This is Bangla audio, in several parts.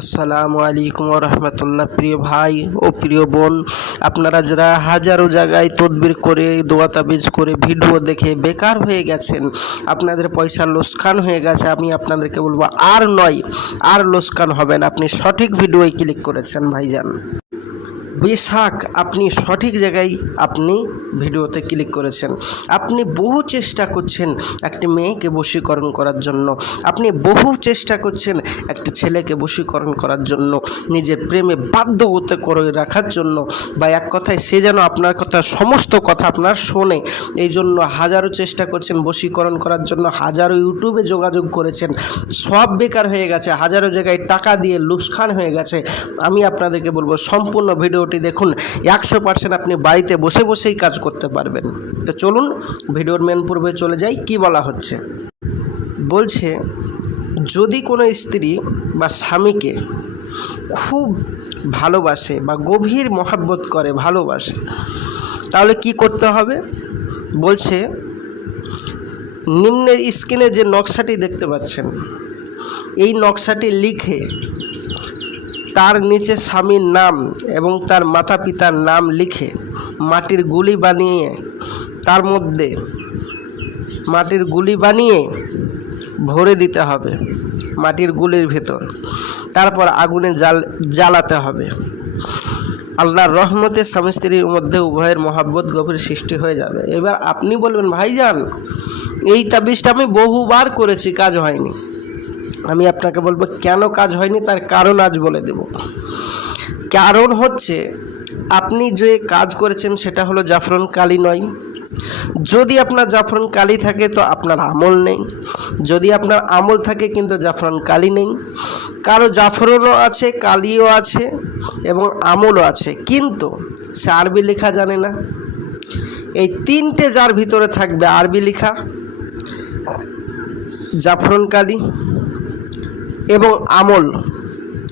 আসসালামু আলাইকুম রহমতুল্লাহ। প্রিয় ভাই ও প্রিয় বোন, আপনারা যারা হাজারো জায়গায় তদবির করে দোয়া তাবিজ করে ভিডিও দেখে বেকার হয়ে গেছেন, আপনাদের পয়সা লোকসান হয়ে গেছে, আমি আপনাদেরকে বলবো আর নয়, আর লোকসান হবে না। আপনি সঠিক ভিডিওয় ক্লিক করেছেন ভাইজান। বেশাক আপনি সঠিক জায়গায় আপনি ভিডিওতে ক্লিক করেছেন। আপনি বহু চেষ্টা করছেন একটি মেয়েকে বশীকরণ করার জন্য, আপনি বহু চেষ্টা করছেন একটি ছেলেকে বশীকরণ করার জন্য, নিজের প্রেমে বাধ্য করে রাখার জন্য, বা এক কথায় সে যেন আপনার কথা সমস্ত কথা আপনার শোনে, এই জন্য হাজারো চেষ্টা করছেন বশীকরণ করার জন্য, হাজারো ইউটিউবে যোগাযোগ করেছেন, সব বেকার হয়ে গেছে, হাজারো জায়গায় টাকা দিয়ে লোকসান হয়ে গেছে। আমি আপনাদেরকে বলবো সম্পূর্ণ ভিডিওটি দেখুন, 100% আপনি বাড়িতে বসে বসেই কাজ করতে পারবেন। তো চলুন ভিডিওর মেন পূর্বে চলে যাই। কি বলা হচ্ছে, বলছে যদি কোনো স্ত্রী বা স্বামীকে খুব ভালোবাসে বা গভীর মহব্বত করে, ভালোবাসে, তাহলে কি করতে হবে বলছে, নিম্নের স্ক্রিনে যে নকশাটি দেখতে পাচ্ছেন, এই নকশাটি লিখে তার নিচে স্বামীর নাম এবং তার মাতা পিতার নাম লিখে মাটির গুলি বানিয়ে, তার মধ্যে মাটির গুলি বানিয়ে ভরে দিতে হবে মাটির গুলির ভেতর, তারপর আগুনে জ্বালাতে হবে। আল্লাহর রহমতে স্বামী স্ত্রীর মধ্যে উভয়ের মহাব্বত গভীর সৃষ্টি হয়ে যাবে। এবার আপনি বলবেন, ভাইজান এই তাবিজটা আমি বহুবার করেছি, কাজ হয়নি। আমি আপনাকে বলবো কেন কাজ হয়নি, তার কারণ আজ বলে দেব। কারণ হচ্ছে, আপনি যে কাজ করেছেন সেটা হলো জাফরান কালি নয়। যদি আপনার জাফরান কালি থাকে তো আপনার আমল নেই, যদি আপনার আমল থাকে কিন্তু জাফরান কালি নেই। কারো জাফরানও আছে, কালিও আছে এবং আমলও আছে, কিন্তু সে আরবি লেখা জানে না। এই তিনটে যার ভিতরে থাকবে, আরবি লেখা, জাফরান কালি এবং আমল,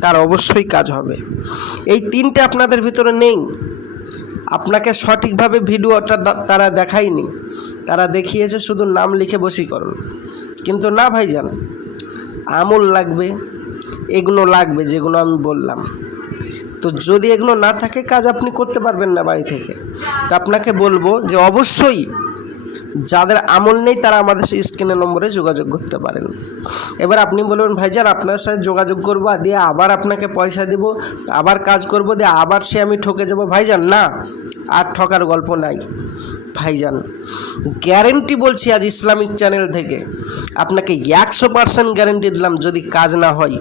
তার অবশ্যই কাজ হবে। এই তিনটে আপনাদের ভিতরে নেই। আপনাকে সঠিকভাবে ভিডিওটা তারা দেখায়নি, তারা দেখিয়েছে শুধু নাম লিখে বশীকরণ। কিন্তু না ভাইজান, আমল লাগবে, এগুলো লাগবে যেগুলো আমি বললাম। তো যদি এগুলো না থাকে কাজ আপনি করতে পারবেন না বাড়ি থেকে। তো আপনাকে বলবো যে অবশ্যই যাদের আমল নেই তারা আমাদের সেই স্ক্রিনের নম্বরে যোগাযোগ করতে পারেন। এবার আপনি বলবেন, ভাইজান আপনার সাথে যোগাযোগ করবো দিয়ে আবার আপনাকে পয়সা দেব, আবার কাজ করব দিয়ে আবার সে আমি ঠকে যাব। ভাইজান না, আর ঠকার গল্প নাই ভাইজান। গ্যারেন্টি বলছি আজ ইসলামিক চ্যানেল থেকে আপনাকে 100% গ্যারেন্টি দিলাম, যদি কাজ না হয়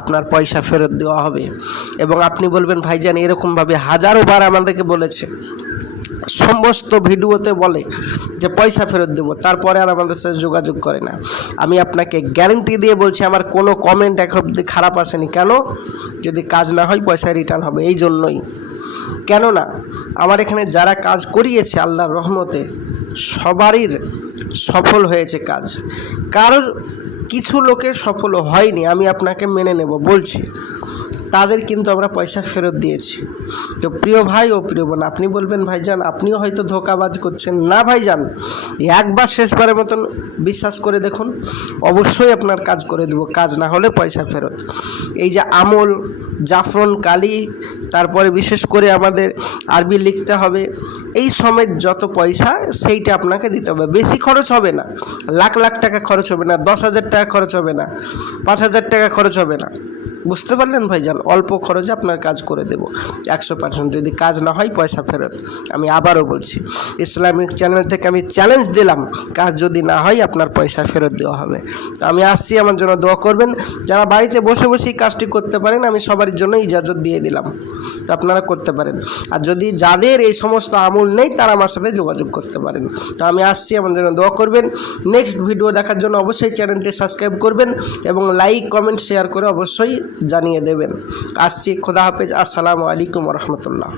আপনার পয়সা ফেরত দেওয়া হবে। এবং আপনি বলবেন, ভাইজান এরকমভাবে হাজারো বার আমাদেরকে বলেছে, সমস্ত ভিডিওতে বলে যে পয়সা ফেরত দেবো, তারপরে আর আমাদের সাথে যোগাযোগ করে না। আমি আপনাকে গ্যারেন্টি দিয়ে বলছি, আমার কোনো কমেন্ট এখন অবধি খারাপ আসেনি। কেন? যদি কাজ না হয় পয়সা রিটার্ন হবে, এই জন্যই। কেননা আমার এখানে যারা কাজ করিয়েছে আল্লাহর রহমতে সবারই সফল হয়েছে কাজ, কারো কিছু লোকের সফল হয়নি, আমি আপনাকে মেনে নেব বলছি, তাদের কিন্তু আমরা পয়সা ফেরত দিয়েছি। তো প্রিয় ভাই ও প্রিয় বোন, আপনি বলবেন, ভাইজান আপনিও হয়তো ধোঁকাবাজ করছেন। না ভাইজান, একবার শেষবারের মতন বিশ্বাস করে দেখুন, অবশ্যই আপনার কাজ করে দেবো, কাজ না হলে পয়সা ফেরত। এই যে আমল, জাফরান কালি, তারপরে বিশেষ করে আমাদের আরবি লিখতে হবে, এই সময় যত পয়সা সেইটা আপনাকে দিতে হবে। বেশি খরচ হবে না, লাখ লাখ টাকা খরচ হবে না, 10,000 টাকা খরচ হবে না, 5,000 টাকা খরচ হবে না। বুঝতে পারলেন ভাইজান? অল্প খরচে আপনার কাজ করে দেব 100%। যদি কাজ না হয় পয়সা ফেরত। আমি আবারও বলছি, ইসলামিক চ্যানেল থেকে আমি চ্যালেঞ্জ দিলাম, কাজ যদি না হয় আপনার পয়সা ফেরত দেওয়া হবে। তো আমি আসছি, আমার জন্য দোয়া করবেন। যারা বাড়িতে বসে বসেই কাজটি করতে পারেন আমি সবার জন্য ইজাজত দিয়ে দিলাম, তো আপনারা করতে পারেন। আর যদি যাদের এই সমস্ত আমল নেই তারা আমার সাথে যোগাযোগ করতে পারেন। তো আমি আসছি, আমার জন্য দোয়া করবেন। নেক্সট ভিডিও দেখার জন্য অবশ্যই চ্যানেলটি সাবস্ক্রাইব করবেন এবং লাইক কমেন্ট শেয়ার করে অবশ্যই জানিয়ে দেবেন। আসছি, খোদা হাফেজ, আসসালামু আলাইকুম রহমতুল্লাহ।